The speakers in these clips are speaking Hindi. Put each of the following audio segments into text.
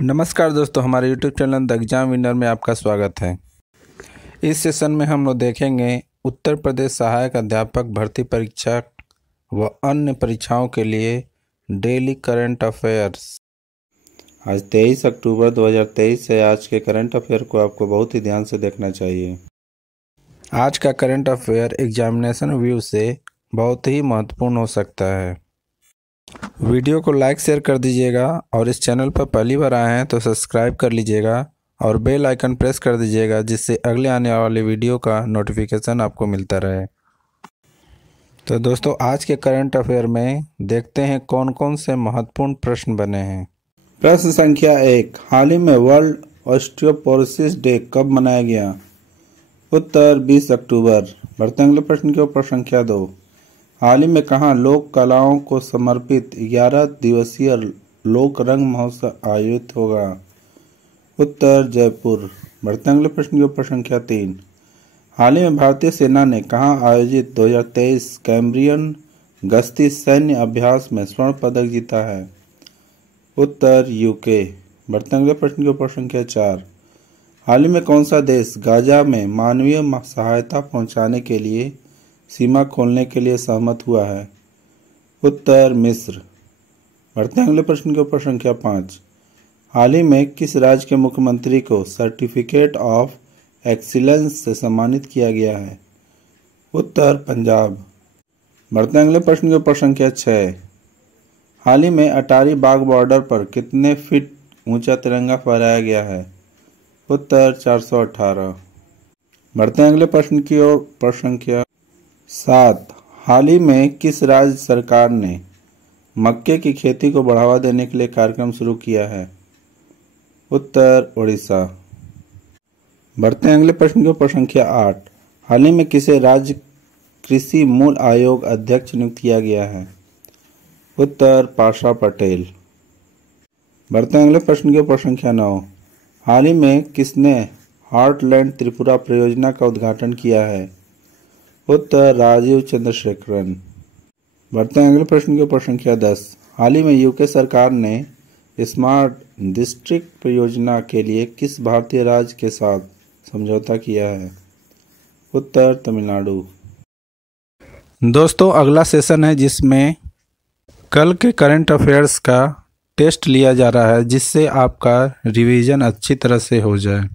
नमस्कार दोस्तों, हमारे YouTube channel the exam winner में आपका स्वागत है। इस सेशन में हम लोग देखेंगे उत्तर प्रदेश सहायक अध्यापक भर्ती परीक्षा व अन्य परीक्षाओं के लिए डेली करंट अफेयर्स। आज 23 अक्टूबर 2023 है। आज के करंट अफेयर को आपको बहुत ही ध्यान से देखना चाहिए। आज का करंट अफेयर एग्जामिनेशन व्यू से बहुत ही महत्वपूर्ण हो सकता है। वीडियो को लाइक शेयर कर दीजिएगा और इस चैनल पर पहली बार आए हैं तो सब्सक्राइब कर लीजिएगा और बेल आइकन प्रेस कर दीजिएगा, जिससे अगले आने वाले वीडियो का नोटिफिकेशन आपको मिलता रहे। तो दोस्तों, आज के करंट अफेयर में देखते हैं कौन कौन से महत्वपूर्ण प्रश्न बने हैं। प्रश्न संख्या 1, हाल ही में वर्ल्ड ऑस्टियोपोरोसिस डे कब मनाया गया? उत्तर 20 अक्टूबर। बढ़ते अगले प्रश्न के ऊपर संख्या 2, हाल ही में कहाँ लोक कलाओं को समर्पित 11 दिवसीय लोक रंग महोत्सव आयोजित होगा? उत्तर जयपुर। बढ़ते अगले प्रश्न के ऊपर संख्या 3, हाल ही में भारतीय सेना ने कहाँ आयोजित 2023 कैम्ब्रियन गश्ती सैन्य अभ्यास में स्वर्ण पदक जीता है? उत्तर यूके। बढ़ते अगले प्रश्न के ऊपर संख्या 4, हाल ही में कौन सा देश गाजा में मानवीय सहायता पहुंचाने के लिए सीमा खोलने के लिए सहमत हुआ है? उत्तर मिस्र। बढ़ते अगले प्रश्न के ऊपर संख्या 5, हाल ही में किस राज्य के मुख्यमंत्री को सर्टिफिकेट ऑफ एक्सीलेंस से सम्मानित किया गया है? उत्तर पंजाब। बढ़ते अगले प्रश्न के ऊपर संख्या 6, हाल ही में अटारी बाग बॉर्डर पर कितने फीट ऊंचा तिरंगा फहराया गया है? उत्तर 418। बढ़ते अगले प्रश्न की ओर पर संख्या 7, हाल ही में किस राज्य सरकार ने मक्के की खेती को बढ़ावा देने के लिए कार्यक्रम शुरू किया है? उत्तर ओडिशा। बढ़ते अगले प्रश्न के ऊपर संख्या 8, हाल ही में किसे राज्य कृषि मूल आयोग अध्यक्ष नियुक्त किया गया है? उत्तर पाशा पटेल। बढ़ते अगले प्रश्न के ऊपर संख्या 9, हाल ही में किसने हार्टलैंड त्रिपुरा परियोजना का उद्घाटन किया है? उत्तर राजीव चंद्रशेखरन। बढ़ते अगले प्रश्न के ऊपर संख्या 10, हाल ही में यूके सरकार ने स्मार्ट डिस्ट्रिक्ट परियोजना के लिए किस भारतीय राज्य के साथ समझौता किया है? उत्तर तमिलनाडु। दोस्तों, अगला सेशन है जिसमें कल के करंट अफेयर्स का टेस्ट लिया जा रहा है, जिससे आपका रिवीजन अच्छी तरह से हो जाए।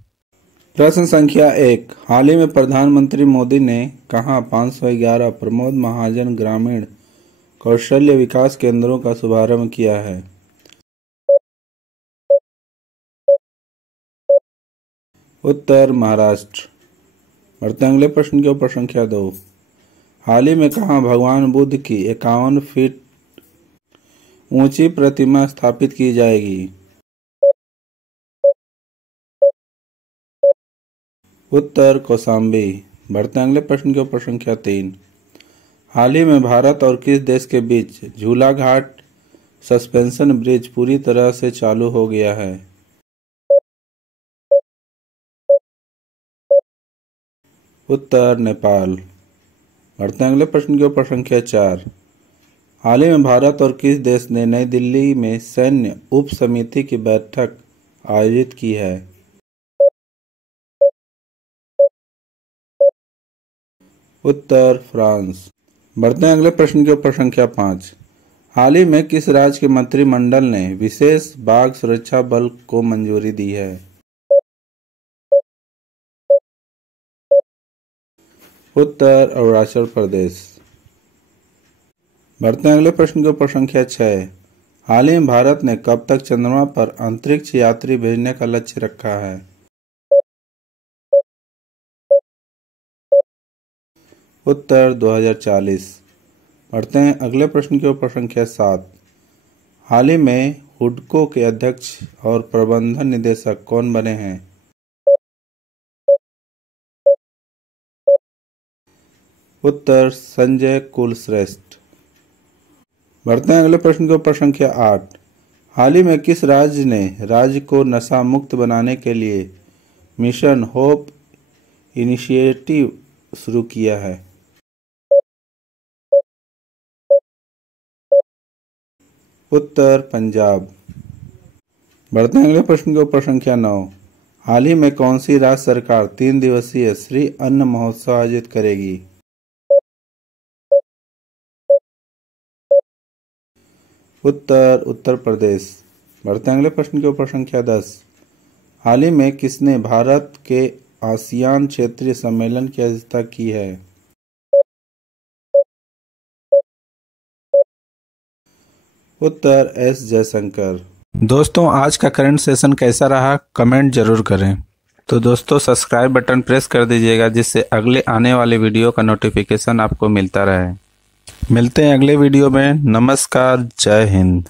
प्रश्न संख्या 1, हाल ही में प्रधानमंत्री मोदी ने कहाँ 511 प्रमोद महाजन ग्रामीण कौशल्य विकास केंद्रों का शुभारंभ किया है? उत्तर महाराष्ट्र। बढ़ते अगले प्रश्न के ऊपर संख्या 2, हाल ही में कहाँ भगवान बुद्ध की 51 फीट ऊंची प्रतिमा स्थापित की जाएगी? उत्तर कौशाम्बी। बढ़ते अगले प्रश्न के ऊपर संख्या 3, हाल ही में भारत और किस देश के बीच झूला घाट सस्पेंशन ब्रिज पूरी तरह से चालू हो गया है? उत्तर नेपाल। बढ़ते अगले प्रश्न के ऊपर संख्या 4, हाल ही में भारत और किस देश ने नई दिल्ली में सैन्य उप समिति की बैठक आयोजित की है? उत्तर फ्रांस। बढ़ते अगले प्रश्न के ऊपर संख्या 5, हाल ही में किस राज्य के मंत्रिमंडल ने विशेष बाघ सुरक्षा बल को मंजूरी दी है? उत्तर अरुणाचल प्रदेश। बढ़ते अगले प्रश्न के ऊपर संख्या 6, हाल ही में भारत ने कब तक चंद्रमा पर अंतरिक्ष यात्री भेजने का लक्ष्य रखा है? उत्तर 2040। बढ़ते हैं अगले प्रश्न के ऊपर संख्या 7, हाल ही में हुडको के अध्यक्ष और प्रबंधन निदेशक कौन बने हैं? उत्तर संजय कुलश्रेष्ठ। बढ़ते हैं अगले प्रश्न के ऊपर संख्या 8, हाल ही में किस राज्य ने राज्य को नशा मुक्त बनाने के लिए मिशन होप इनिशिएटिव शुरू किया है? उत्तर पंजाब। बढ़ते हैं अगले प्रश्न के ऊपर। संख्या 9। हाल ही में कौन सी राज्य सरकार 3 दिवसीय श्री अन्न महोत्सव आयोजित करेगी? उत्तर उत्तर प्रदेश। बढ़ते हैं अगले प्रश्न के ऊपर। संख्या 10। हाल ही में किसने भारत के आसियान क्षेत्रीय सम्मेलन की अध्यक्षता की है? उत्तर एस जयशंकर। दोस्तों, आज का करंट सेशन कैसा रहा कमेंट जरूर करें। तो दोस्तों, सब्सक्राइब बटन प्रेस कर दीजिएगा जिससे अगले आने वाले वीडियो का नोटिफिकेशन आपको मिलता रहे। मिलते हैं अगले वीडियो में। नमस्कार, जय हिंद।